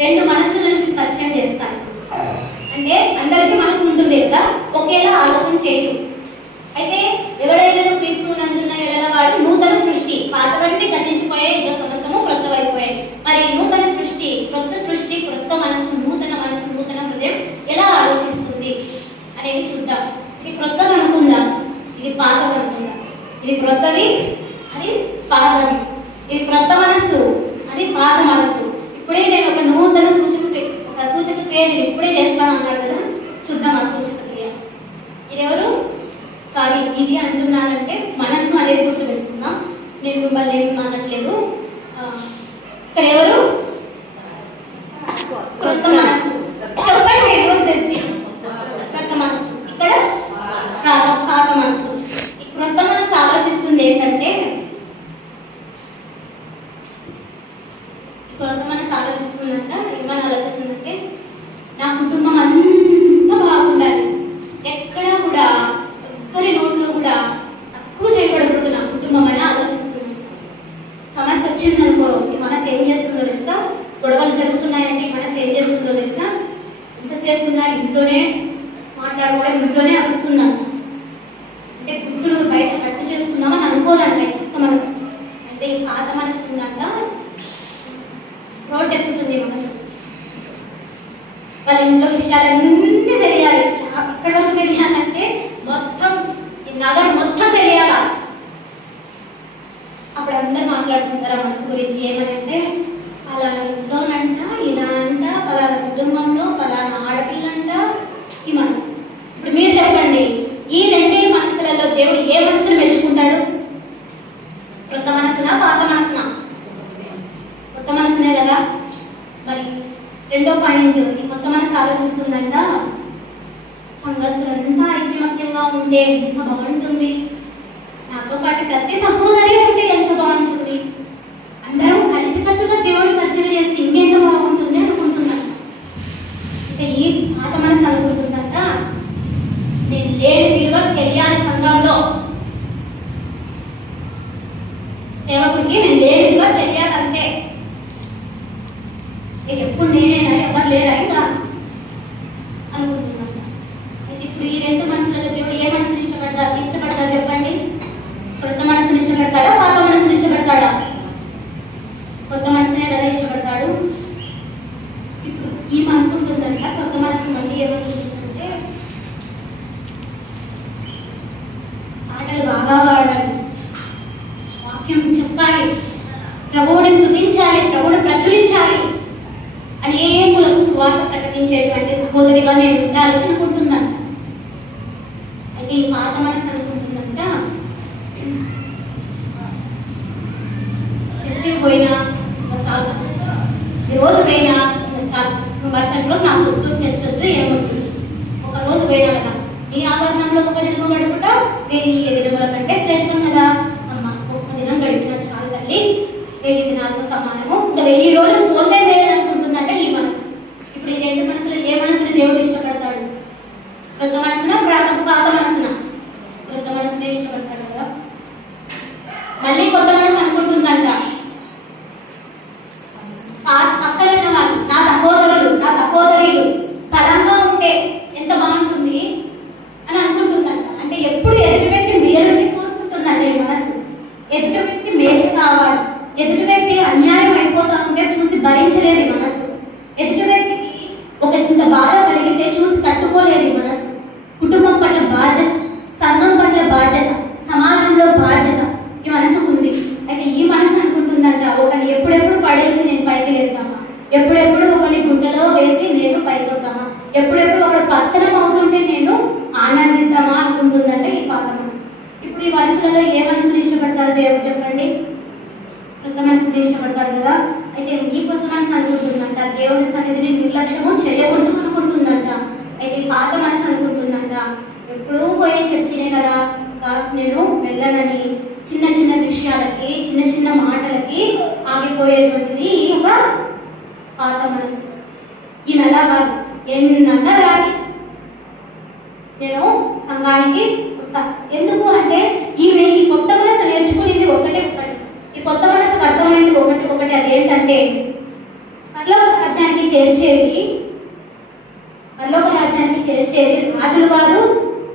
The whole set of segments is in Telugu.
రెండు మనస్సులను పరిచయం చేస్తాను. అంటే అందరికీ మనసు ఉంటుంది కదా, ఒకేలా ఆలోచన చేయదు. అయితే ఎవరైనా క్రీస్తునందున్న ఎడల వాడు నూతన సృష్టి, పాతవన్నీ గతించిపోయాయి, ఇక సమస్తము క్రొత్తవైపోయాయి. మరి నూతన సృష్టి, క్రొత్త మనసు, నూతన హృదయం ఎలా ఆలోచిస్తుంది అనేది చూద్దాం. ఇది క్రొత్తది అనుకుందాం, ఇది పాతది అనుకుందాం. ఇది క్రొత్తది, అది పాతది. ఇది క్రొత్త మనస్సు, అది పాత మనస్సు. ఇప్పుడే నేను ఒక నూతన సూచక క్రియ నేను ఇప్పుడే చేస్తాను అన్నాడు కదా, చూద్దాం ఆ సూచక క్రియ. ఇది ఎవరు? సారీ, ఇది అంటున్నానంటే మనస్సు అనేది గుర్తుపెట్టుకున్నాం. నేను మిమ్మల్ని ఏమి మానట్లేదు. ఇక్కడ ఎవరు? క్రొత్త మనస్సు. చెప్పండి, ఎవరు తెచ్చి క్రొత్త మనస్సు. ఇక్కడ పాత మనస్సు. ఈ క్రొత్త మనస్సు ఆలోచిస్తుంది ఏంటంటే, క్రొత్త మనస్సు ఆలోచిస్తుందంట. ఏమని ఆలోచిస్తుందంటే, నా కుటుంబం అంతా బాగుండాలి, ఎక్కడా కూడా ఎవరి నోట్లో కూడా తక్కువ చేయబడకూడదు నా కుటుంబం అని ఆలోచిస్తుంది. సమస్య వచ్చిందనుకో, ఈ మనసు ఏం చేస్తుందో తెలుసా? గొడవలు జరుగుతున్నాయంటే ఈ మనసు ఏం చేస్తుందో తెలుసా? ఎంతసేపు ఉన్నా ఇంట్లోనే మాట్లాడుకోవడం, ఇంట్లోనే అరుస్తున్నాం. అంటే గుడ్డును బయట కట్టు చేసుకుందామని అనుకోదంట ఈ కొత్త మనసు. అయితే ఈ పాత మనసు ఉందంట, రోడ్డు ఎక్కుతుంది మనసు. వాళ్ళ ఇంట్లో విషయాలన్నీ తెలియాలి. ఎక్కడి వరకు తెలియాలంటే మొత్తం ఈ నగరం మొత్తం తెలియాలా. అప్పుడు అందరు మాట్లాడుకుంటారు మనసు గురించి. ఏమనంటే, పలానా ఇంట్లోనంట ఇలా అంట, పలానా కుటుంబంలో పలానా ఆడపిల్లంట. ఈ మనసు. ఇప్పుడు మీరు చెప్పండి, ఈ రెండే మనసులలో దేవుడు ఏ మనసును మెచ్చుకుంటాడు? క్రొత్త మనసునా, పాత మనసునా? కొత్త మనసునే కదా. మరి రెండో పాయింట్, ఈ కొత్త మనసు ఆలోచిస్తుందంట, సంఘస్థులంతా ఐకమత్యంగా ఉంటే ఎంత బాగుంటుంది, నాతో పాటు ప్రతి సహోదరి ఉంటే ఎంత బాగుంటుంది, అందరం కలిసికట్టుగా దేవుడి పరిచయం చేస్తే ఇంకెంత బాగుంటుంది అనుకుంటున్నాను. అయితే ఈ పాత మనసు అనుకుంటుందంట, నేను లేని విలువ తెలియాలి సంఘంలో, సేవకుడికి నేను లేని విలువ తెలియాలి అంతే. ఎప్పుడు నేనేనా, ఎవరు లేరా ఇంకా అనుకుంటున్నాను. అయితే ఇప్పుడు ఈ రెండు మనసులలో దేవుడు ఏ మనసుని ఇష్టపడతారు చెప్పండి? క్రొత్త మనసుని ఇష్టపడతాడా, పాత మనసుని ఇష్టపడతాడా? కొత్త మనసునే కదా ఇష్టపడతాడు. ఇప్పుడు ఈ అనుకుంటుందంట, కొత్త మనసు మళ్ళీ ఏమనుకుంటుందంటే, పాటలు బాగా పాడాలి, వాక్యం చెప్పాలి, ప్రభువుని స్తుతించాలి, ప్రభువుని ప్రచురించాలి, అనేకులకు సువార్త ప్రకటించేటువంటి సహోదరిగా నేను ఉండాలి అనుకుంటున్నాను. అయితే ఈ పాత మనసు అనుకుంటుందంట, చర్చికి పోయినా చాలు, ఈ రోజు పోయినా చాలు, మరుసటి రోజు నాకు వద్దు, చర్చ వద్దు, ఏమవుతుంది. ఒక రోజు పోయినా కదా, నీ ఆభరణంలో ఒక దినం గడుపుట 1000 దినముల కంటే శ్రేష్టం కదా. అమ్మ, ఒక్క దినం గడిపినా చాలు తల్లి, 1000 దినాలతో సమానము, ఇంకా 1000 రోజులు పోతే వేరే అనుకుంటుందంటే ఈ మనసు. ఇప్పుడు ఈ రెండు మనసులు ఏ మనసుని దేవుడు ఇష్టపడతాడు? క్రొత్త మనసునా, పాత మనసునా? క్రొత్త మనసునే ఇష్టపడతాడు కదా. మళ్ళీ కొత్త మనసు అనుకుంటుందంట, పక్కన ఉన్న వాళ్ళు, నా సహోదరులు, నా సహోదరులు బలంగా ఉంటే ఎంత బాగుంటుంది అని అనుకుంటుందంట. అంటే ఎప్పుడు ఎదుటి వ్యక్తి మేలుని కోరుకుంటుందంట ఈ మనసు. ఎదుటి వ్యక్తి మేలు కావాలి, ఎదుటి వ్యక్తి అన్యాయం అయిపోతా ఉంటే చూసి భరించలేదు ఈ మనసు. ఎదుటి వ్యక్తికి ఒక ఇంత బాధ కలిగితే చూసి తట్టుకోలేదు ఈ మనసు. కుటుంబం పట్ల బాధ్యత, సంఘం పట్ల బాధ్యత, సమాజంలో బాధ్యత ఈ మనసుకు ఉంది. అయితే ఈ మనసు అనుకుంటుందంట, ఒకరిని ఎప్పుడెప్పుడు పడేసి నేను పైకి లేద్దామా, ఎప్పుడెప్పుడు ఒకరిని గుంటలో వేసి నేను పైకి వద్దామా, ఎప్పుడెప్పుడు ఒకటి పతనం అవుతుంటే నేను ఆనందిద్దామా అనుకుంటుందంట ఈ పాత మనసు. ఇప్పుడు ఈ మనసులలో ఏ మనసుని ఇష్టపడతారు దేవుడు చెప్పండి? కొత్త మనసుని ఇష్టపడతారు కదా. అయితే ఈ కొత్త మనసు అనుకుంటుందంట, దేవుని సన్నిధిని నిర్లక్ష్యము చేయకూడదు అనుకుంటుందంట. అయితే పాత మనసు అనుకుంటుందంట, ఎప్పుడూ పోయే చర్చినే కదా, నేను వెళ్ళనని చిన్న చిన్న విషయాలకి, చిన్న చిన్న మాటలకి ఆగిపోయేటువంటిది ఒక పాత మనసు. ఈమె ఎలా కాదు, ఎన్నన్నా రాని నేను సంఘానికి వస్తా. ఎందుకు అంటే ఈమె ఈ కొత్త మనసు నేర్చుకునేది ఒకటే. ఈ కొత్త మనసుకు అర్థమైంది ఒకటి, అదేంటంటే పరలోక రాజ్యానికి చేర్చేది, పరలోక రాజ్యానికి చేర్చేది రాజులు కాదు,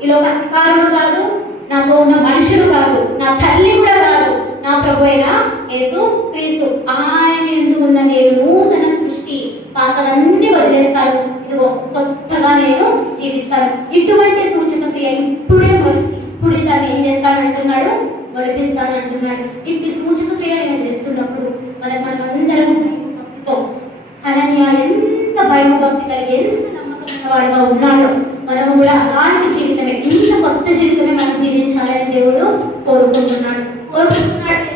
ఈ లోక అధికారులు కాదు, నాతో ఉన్న మనుషులు కాదు, నా తల్లి కూడా కాదు, నా ప్రభు అయిన యేసు క్రీస్తు. ఆయన ఎందుకు ఉన్న నేను నూతన సృష్టి, పాతలన్నీ వదిలేస్తాను, ఇదిగో కొత్తగా నేను జీవిస్తాను. ఇటువంటి సూచక క్రియ ఇప్పుడే మొలిచి ఇప్పుడు దాన్ని ఏం చేస్తాడు అంటున్నాడు, మొలిపిస్తాను అంటున్నాడు. ఇట్టి సూచక క్రియ నేను చేస్తున్నప్పుడు మనమందరం భక్తితో, హనన్యా ఎంత భయభక్తి కలిగి ఎంత నమ్మకమైన వాడుగా ఉన్నాడో మనము కూడా అలాంటి జీవితమే, ఇంత కొత్త జీవితమే మనం జీవించాలని దేవుడు కోరుకుంటున్నాడు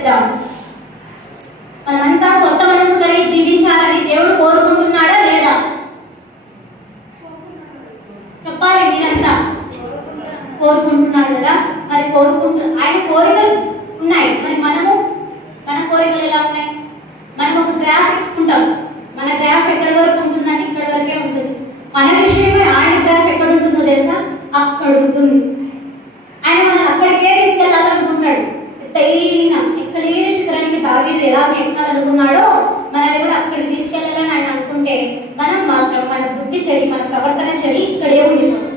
లేదా? మనమంతా కొత్త మనసు కలిగి జీవించాలని దేవుడు కోరుకుంటున్నాడా లేదా? చెప్పాలి మీరంతా. కోరుకుంటున్నాడు కదా. మరి ఆయన కోరికలు ఉన్నాయి, మరి మన కోరికలు ఎలా ఉన్నాయి? మనం ఒక గ్రాఫ్ వేసుకుంటాం, మన గ్రాఫ్ ఎక్కడి వరకు ఉంటుందంటే ఇక్కడి వరకే ఉంటుంది. మన విషయమే ఆయన గ్రాఫ్ ఎక్కడ ఉంటుందో తెలుసా? అక్కడ ఉంటుంది. ఆయన మనల్ని అక్కడికే తీసుకెళ్లాలనుకుంటాడు. ఎక్కలేని శిఖరానికి దావీదు ఎలాగ ఎక్కాలనుకున్నాడో మనల్ని కూడా అక్కడికి తీసుకెళ్లాలని ఆయన అనుకుంటే, మనం మాత్రం మన బుద్ధి చెడి, మన ప్రవర్తన చెడి ఇక్కడే ఉండిపోతాం.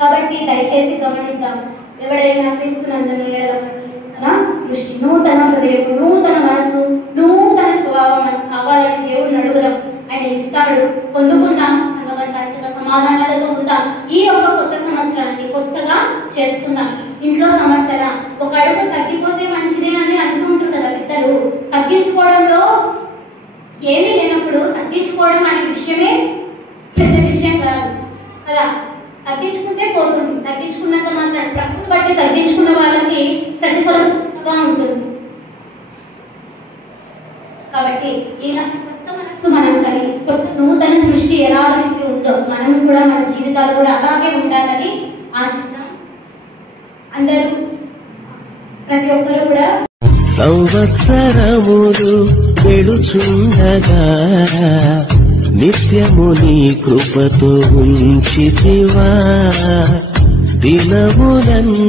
కాబట్టి దయచేసి గమనిద్దాం. ఎవడైనా క్రీస్తునందున సృష్టి, నూతన హృదయం, నూతన మనసు, నూతన స్వభావం మనకు కావాలని దేవుడిని అడుగుదాం. ఆయన ఇస్తాడు, పొందుకుందాం. సంఘబంధానికి సమాధానాలతో ఉందాం. ఈ యొక్క కొత్త సంవత్సరానికి కొత్తగా చేసుకుందాం. ఇంట్లో సమస్యల ఒక అడుగు తగ్గిపోతే మంచిదే అని అనుకుంటారు కదా పెద్దలు. తగ్గించుకోవడంలో ఏమీ లేనప్పుడు తగ్గించుకోవడం అనే విషయమే పెద్ద విషయం కాదు కదా. తగ్గించుకుంటే పోతుంది. తగ్గించుకున్నంత మాత్రం ప్రభుని బట్టి తగ్గించుకున్న వాళ్ళకి ప్రతిఫలంగా ఉంటుంది. కాబట్టి ఇలా కొత్త మనస్సు మనం కలిగి కొత్త నూతన సృష్టి ఎలా ఉందో మనం కూడా మన జీవితాలు కూడా అలాగే ఉండాలని ఆశిద్దాం. అందరూ ప్రతి ఒక్కరు కూడా సంవత్సరములు వెళుచుండగా నిత్యము నీ కృపతో ఉంచితివా దినములన్నీ